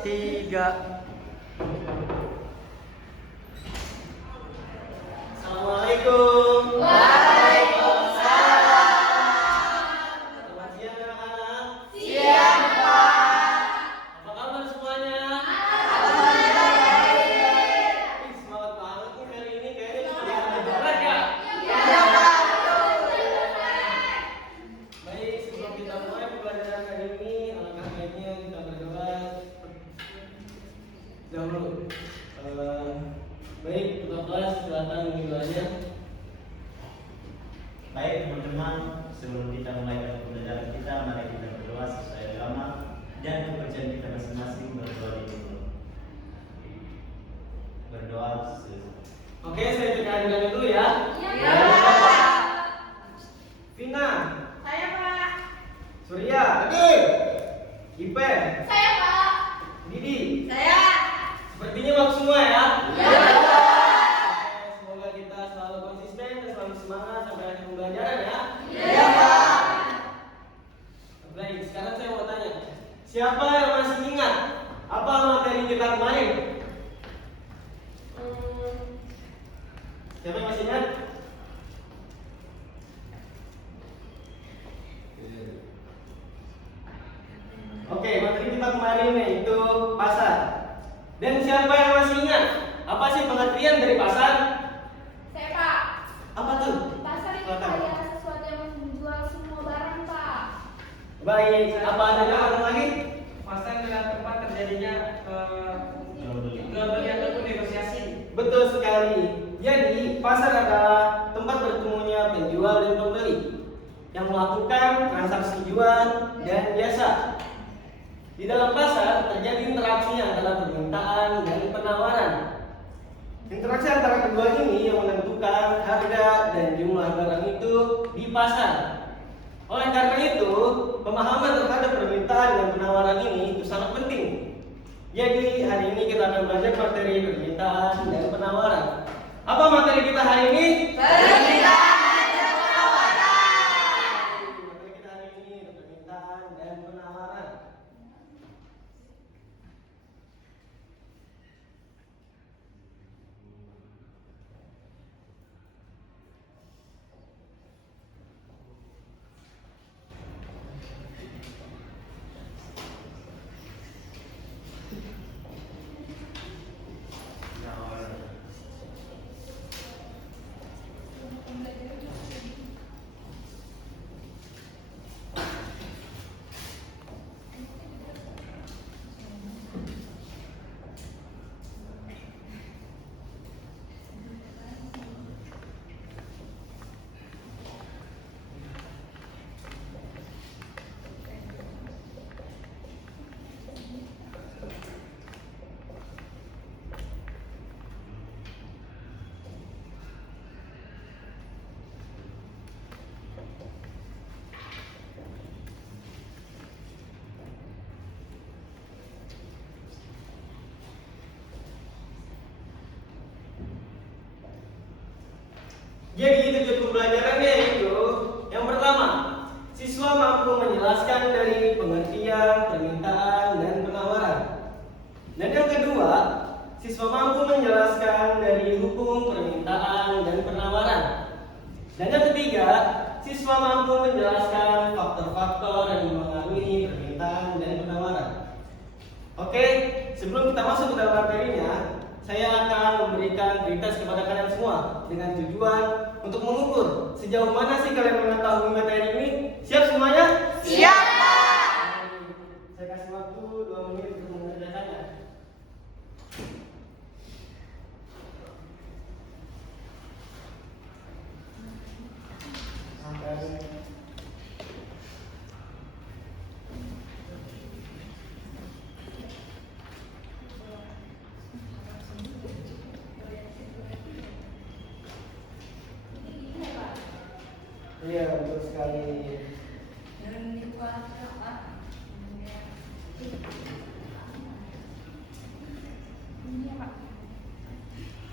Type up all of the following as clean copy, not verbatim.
3. Assalamualaikum. Waalaikumsalam. Selamat siang anak-anak. Siang, Pak. Apa kabar semuanya? Alhamdulillah baik. Ih, semangat banget nih hari ini, kayaknya sudah berat ya. Ya, Pak. Baik, sebelum kita mulai pembelajaran hari ini, alangkah baiknya kita berdoa dahulu. Baik, ketua kelas silakan memulainya. Baik teman-teman, sebelum kita mulai pembelajaran kita, mari kita berdoa sesuai agama dan kepercayaan kita masing-masing. Berdoa dulu. Berdoa. Oke, saya tekankan dulu ya. Ya, Pak. Vina, Saya, Pak. Surya, Hadir, Ipe, Saya, Pak. Didi. Saya. Sepertinya bagus semua ya. Ya, Pak. Semoga kita selalu konsisten dan selalu semangat sampai akhir pembelajaran ya. Ya, Pak. Baik, sekarang saya mau tanya, siapa yang masih ingat apa materi kita kemarin? Siapa yang masih ingat? Oke, materi kita kemarin yaitu pasar. Dan siapa yang masih ingat apa sih pengertian dari pasar? Saya, Pak. Apa tuh? Pasar itu Silakan. kayak sesuatu yang menjual semua barang, Pak. Baik, apa ada jawaban lagi? Pasar adalah tempat terjadinya jual beli ataupun negosiasi. Betul sekali. Jadi, pasar adalah tempat bertemunya penjual dan pembeli yang melakukan transaksi jual dan jasa. Di dalam pasar terjadi interaksi antara permintaan dan penawaran. Interaksi antara kedua ini yang menentukan harga dan jumlah barang itu di pasar. Oleh karena itu, pemahaman terhadap permintaan dan penawaran ini itu sangat penting. Jadi hari ini kita akan belajar materi permintaan dan penawaran. Apa materi kita hari ini? Permintaan dan penawaran. Materi kita hari ini permintaan dan penawaran. Jadi tujuan pembelajarannya itu yang pertama, siswa mampu menjelaskan dari pengertian, permintaan, dan penawaran. Dan yang kedua, siswa mampu menjelaskan dari hukum permintaan dan penawaran. Dan yang ketiga, siswa mampu menjelaskan faktor-faktor yang mempengaruhi permintaan dan penawaran. Oke, sebelum kita masuk ke dalam materinya, saya akan memberikan tes kepada kalian semua dengan tujuan untuk mengukur sejauh mana sih kalian mengetahui materi ini. Siap semuanya? Siap, Pak. Saya kasih waktu 2 menit untuk mengerjakannya. Iya, betul sekali.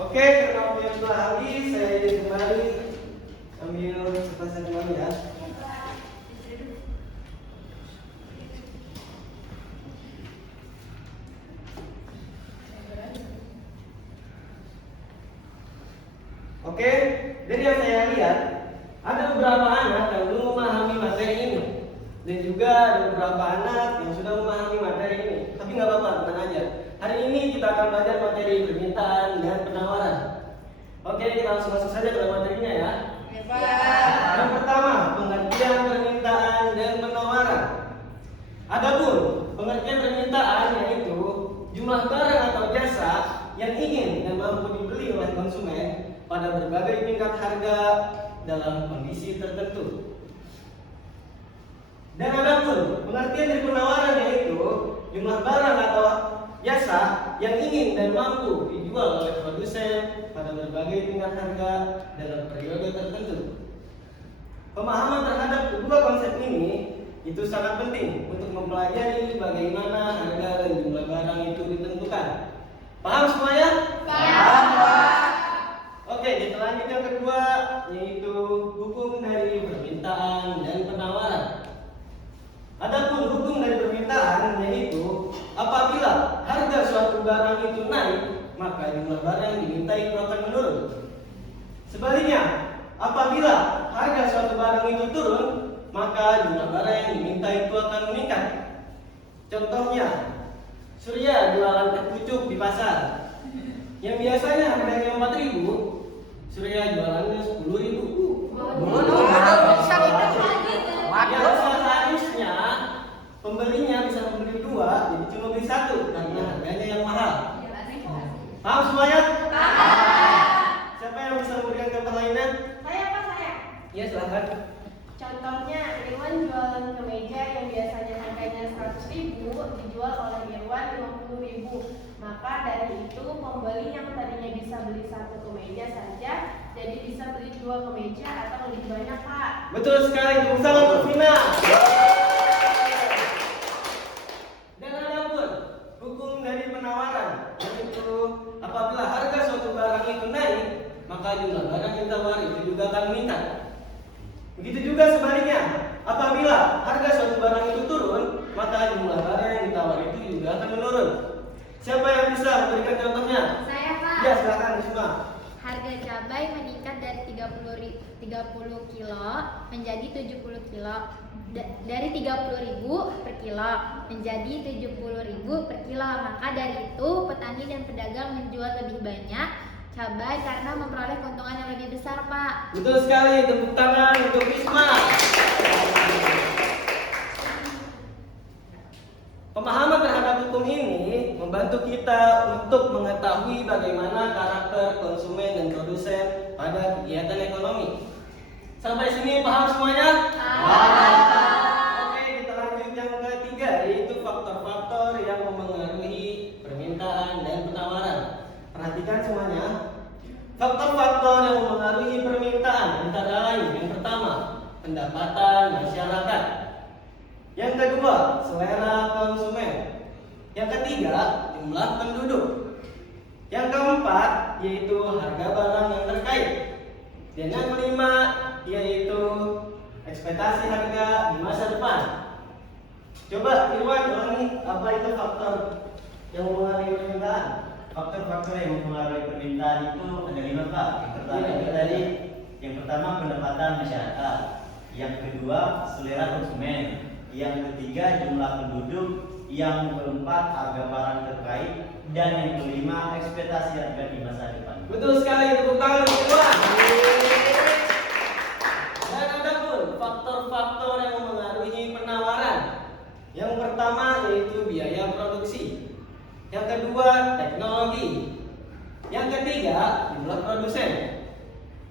Oke, karena waktu yang sudah habis, saya kembali ambil kertas dan kembali ya. Oke, dari yang saya lihat ada beberapa anak yang belum memahami materi ini, dan juga ada beberapa anak yang sudah memahami materi ini. Tapi nggak apa-apa, tenang aja. Hari ini kita akan belajar materi permintaan dan penawaran. Oke, kita langsung masuk saja ke materinya ya. Ya, Pak. Yang pertama, pengertian permintaan dan penawaran. Adapun pengertian permintaan yaitu jumlah barang atau jasa yang ingin dan mampu dibeli oleh konsumen pada berbagai tingkat harga dalam kondisi tertentu. Dan adapun pengertian dari penawaran yaitu jumlah barang atau jasa yang ingin dan mampu dijual oleh produsen pada berbagai tingkat harga dalam periode tertentu. Pemahaman terhadap kedua konsep ini itu sangat penting untuk mempelajari bagaimana harga dan jumlah barang itu ditentukan. Paham semuanya? Paham, Pak. Oke, kita lanjut yang kedua yaitu hukum dari permintaan dan penawaran. Adapun hukum dari permintaan yaitu apabila harga suatu barang itu naik, maka jumlah barang yang dimintai itu akan menurun. Sebaliknya, apabila harga suatu barang itu turun, maka jumlah barang yang diminta itu akan meningkat. Contohnya, Surya jualan teh pucuk di pasar. Yang biasanya harganya 4.000, Surya jualannya 10.000. Yang seharusnya pembelinya bisa membeli 2, jadi cuma beli 1 karena harganya yang mahal. Paham semuanya? Siapa yang bisa memberikan contoh lainnya? Saya, Pak, saya. Ya, silahkan. Contohnya, Irwan jualan kemeja yang biasanya harganya 100.000 dijual oleh Irwan 50.000. Maka dari itu pembeli yang tadinya bisa beli 1 kemeja saja jadi bisa beli 2 kemeja atau lebih banyak, Pak. Betul sekali, tepuk tangan untuk Vina. Dan adapun hukum dari penawaran yaitu apabila harga suatu barang itu naik, maka jumlah barang yang ditawari itu juga akan meningkat. Begitu juga sebaliknya, apabila harga suatu barang itu turun, maka jumlah barang yang ditawari itu juga akan menurun. Siapa yang bisa memberikan contohnya? Saya, Pak. Ya, silakan Risma. Harga cabai meningkat dari 30 kilo menjadi 70 kilo. Dari 30.000 per kilo menjadi 70.000 per kilo. Maka dari itu petani dan pedagang menjual lebih banyak cabai karena memperoleh keuntungan yang lebih besar, Pak. Betul sekali, tepuk tangan untuk Risma. Pemahaman terhadap hukum ini membantu kita untuk mengetahui bagaimana karakter konsumen dan produsen pada kegiatan ekonomi. Sampai sini paham semuanya? Oke, kita lanjut yang ketiga yaitu faktor-faktor yang memengaruhi permintaan dan penawaran. Perhatikan semuanya. Faktor-faktor yang memengaruhi permintaan antara lain yang pertama, pendapatan masyarakat. Yang kedua, selera konsumen. Yang ketiga, jumlah penduduk. Yang keempat, yaitu harga barang yang terkait. Dan yang kelima, yaitu ekspektasi harga di masa depan. Coba Irwan ulangi apa itu faktor yang mempengaruhi permintaan? Faktor-faktor yang mempengaruhi permintaan itu ada 5, Pak. Yang pertama itu tadi, yang pertama pendapatan masyarakat, yang kedua selera konsumen, yang ketiga jumlah penduduk, yang keempat harga barang terkait, dan yang kelima ekspektasi harga di masa depan. Betul sekali, tepuk tangan untuk Irwan. Dan adapun faktor-faktor yang memengaruhi penawaran. Yang pertama yaitu biaya produksi. Yang kedua, teknologi. Yang ketiga, jumlah produsen.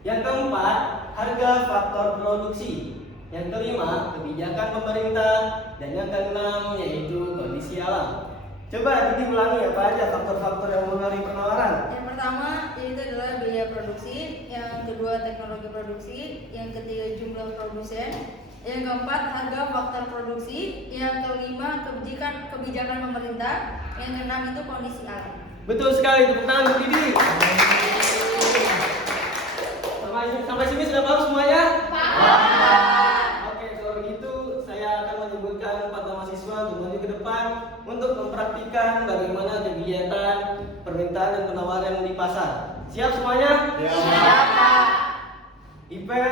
Yang keempat, harga faktor produksi. Yang kelima, kebijakan pemerintah. Dan yang keenam, yaitu kondisi alam. Coba Didi ulangi apa aja faktor-faktor yang mempengaruhi penawaran. Yang pertama itu adalah biaya produksi, yang kedua teknologi produksi, yang ketiga jumlah produsen, yang keempat harga faktor produksi, yang kelima kebijakan pemerintah, yang keenam itu kondisi alam. Betul sekali, tepuk tangan untuk Didi. Sampai sini sudah paham semuanya? Oke, kalau begitu saya akan menyebutkan 4 nama siswa untuk maju ke depan untuk mempraktikkan bagaimana kegiatan permintaan dan penawaran di pasar. Siap semuanya? Siap, Pak. Ipe,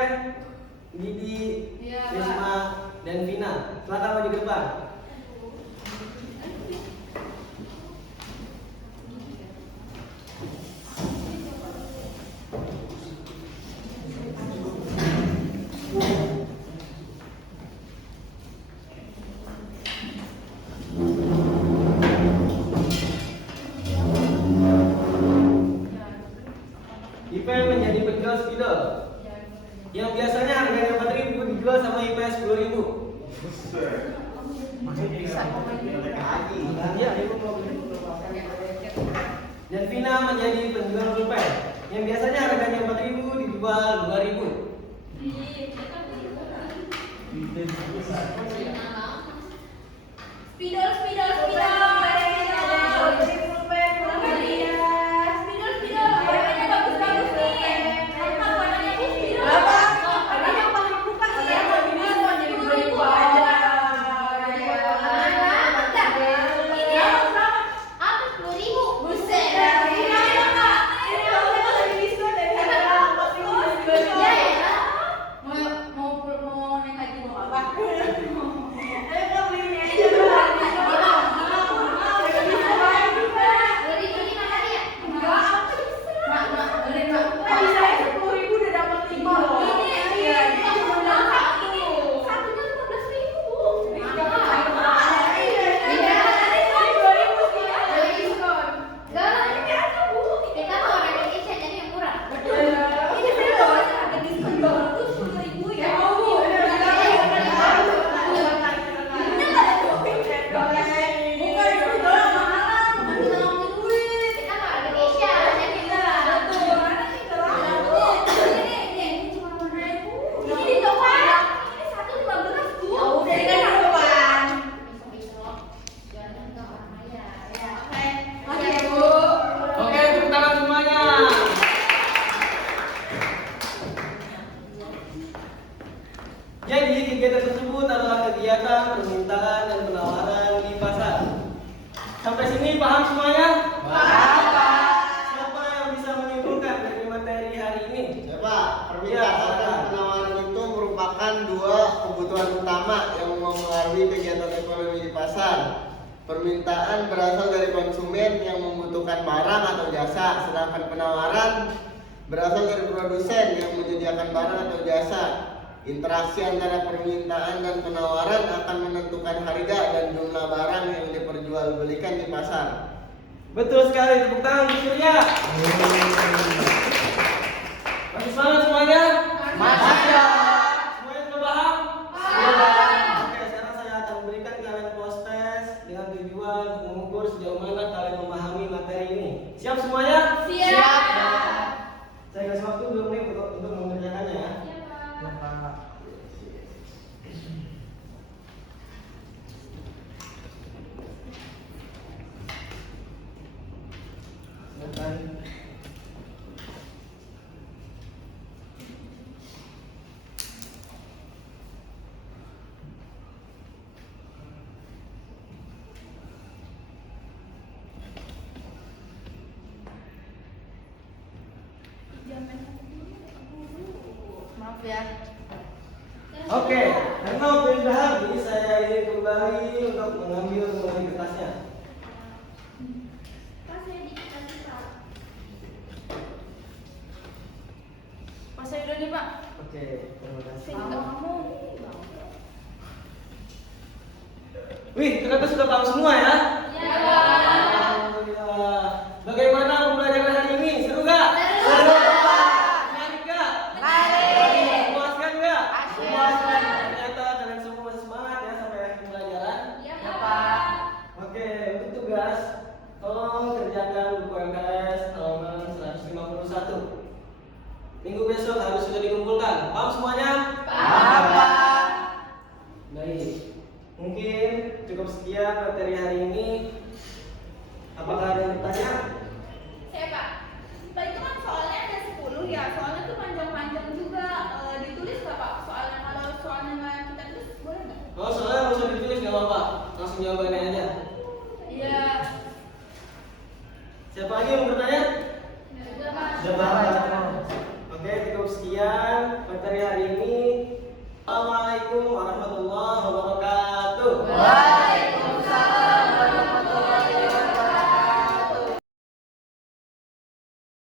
Didi, Iya, Pak. Risma, dan Vina. Silakan maju ke depan. IP menjadi penjual spidol yang biasanya harganya 4.000 dijual sama IP 10.000. Dan Vina menjadi penjual pulpen yang biasanya harganya 4.000 dijual 2.000. Spidol, spidol, spidol. Oke, tepuk tangan semuanya. Jadi kegiatan tersebut adalah kegiatan permintaan dan penawaran di pasar. Sampai sini paham semuanya? Siapa yang bisa menyimpulkan dari materi hari ini? Ya Pak, permintaan dan penawaran itu merupakan dua kebutuhan utama yang mempengaruhi kegiatan ekonomi di pasar. Permintaan berasal dari konsumen yang membutuhkan barang atau jasa, sedangkan penawaran berasal dari produsen yang menyediakan barang atau jasa. Interaksi antara permintaan dan penawaran akan menentukan harga dan jumlah barang yang diperjualbelikan di pasar. Betul sekali, tepuk tangan untuk Surya. Masih semangat semuanya? Semuanya sudah paham? Oke, sekarang saya akan berikan kalian post test dengan tujuan untuk mengukur sejauh mana kalian memahami materi ini. Siap semuanya? Siap. Saya kasih waktu 2 menit untuk mengerjakannya ya. Silakan. Maaf ya. Oke, karena waktu sudah habis, saya ingin kembali untuk mengambil kembali kertasnya. Pas saya udah nih, Pak. Oke, terima kasih. Kamu. Wih, ternyata sudah paham semua ya? Ya, Pak. Alhamdulillah. Bagaimana pembelajaran hari ini? Seru gak? Seru, Pak. Menarik gak? Menarik. Memuaskan gak? Asik. Memuaskan. Ternyata kalian semua masih semangat ya sampai akhir pembelajaran. Ya, Pak. Oke, untuk tugas, tolong kerjakan buku MKS halaman 151. Minggu besok harus sudah dikumpulkan. Paham semuanya? Paham, Pak. Baik. Mungkin cukup sekian materi hari ini. Apakah ada yang bertanya? Saya Pak, Pak itu kan soalnya ada 10 ya, soalnya tuh panjang-panjang juga. Ditulis nggak Pak soalnya? Kalau soalnya nggak kita tulis boleh nggak? Oh, soalnya nggak usah ditulis nggak apa-apa. Langsung jawabannya aja. Iya. Siapa lagi yang mau bertanya? Sudah Pak. Sudah Oke, cukup sekian materi hari ini. Assalamualaikum warahmatullahi wabarakatuh.